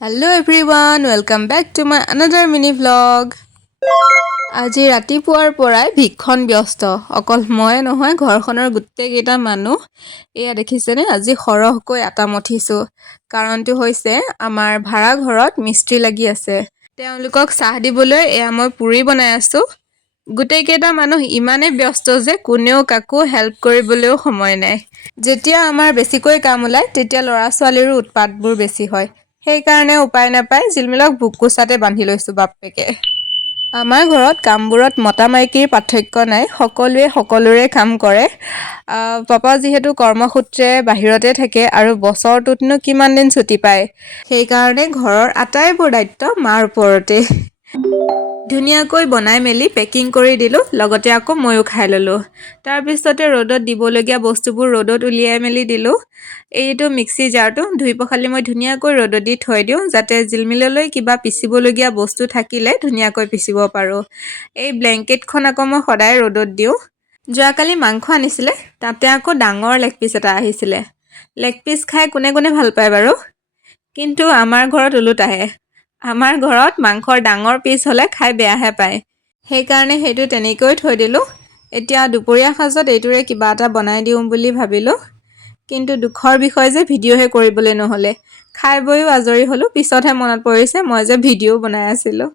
Hello everyone, welcome back to my another mini vlog. আজি ৰাতিপুৱাৰ পৰাই ভিক্ষণ ব্যস্ত অকল মই নহয় ঘৰখনৰ গোটেই কেইটা মানুহ এয়া দেখিছেনে আজি সৰহকৈ আটা মঠিছো কাৰণটো হৈছে আমাৰ ভাড়া ঘৰত মিস্ত্ৰী লাগি আছে তেওঁলোকক চাহ দিবলৈ এয়া মই পুৰি বনাই আছো গোটেই কেইটা মানুহ ইমানে ব্যস্ত যে কোনেও কাকো হেল্প কৰিবলৈও সময় নাই যেতিয়া আমাৰ বেছিকৈ কাম ওলাই তেতিয়া লৰা ছোৱালীৰ উৎপাতবোৰ বেছি হয় সেই কাৰণে উপায় নাপায় জিলমিলক বুকুচাতে বান্ধি লৈছো বাপেকে আমাৰ ঘৰত কামবোৰত মতা মাইকীৰ পাৰ্থক্য নাই সকলোৱে সকলোৰে কাম কৰে পাপা যিহেতু কৰ্মসূত্ৰে বাহিৰতে থাকে আৰু বছৰটোতনো কিমান দিন ছুটি পায় সেই কাৰণে ঘৰৰ আটাইবোৰ দায়িত্ব মাৰ ওপৰতে ধুনীয়াকৈ বনাই মেলি পেকিং কৰি দিলো লগতে আকৌ ময়ো খাই ললো তাৰ পিছতে ৰ'দত দিবলগীয়া বস্তুবোৰ ৰ'দত উলিয়াই মেলি দিলো এইটো মিক্সি জাৰটো ধুই পখালি মই ধুনীয়াকৈ ৰ'দত দি থৈ দিওঁ যাতে জিলমিললৈ কিবা পিচিবলগীয়া বস্তু থাকিলে ধুনীয়াকৈ পিচিব পাৰো এই ব্লেংকেটখন আকৌ মই সদায় ৰ'দত দিওঁ যোৱাকালি মাংস আনিছিলে তাতে আকৌ ডাঙৰ লেগ পিচ এটা আহিছিলে লেগ পিচ খাই কোনে কোনে ভাল পায় বাৰু কিন্তু আমাৰ ঘৰত ওলোটাহে আমাৰ ঘৰত মাংসৰ ডাঙৰ পিচ হ'লে খাই বেয়াহে পায় সেইকাৰণে সেইটো তেনেকৈ থৈ দিলোঁ এতিয়া দুপৰীয়া সাজত এইটোৰে কিবা এটা বনাই দিওঁ বুলি ভাবিলোঁ কিন্তু দুখৰ বিষয় যে ভিডিঅ'হে কৰিবলৈ নহ'লে খাই বৈও আজৰি হ'লোঁ পিছতহে মনত পৰিছে মই যে ভিডিঅ' বনাই আছিলোঁ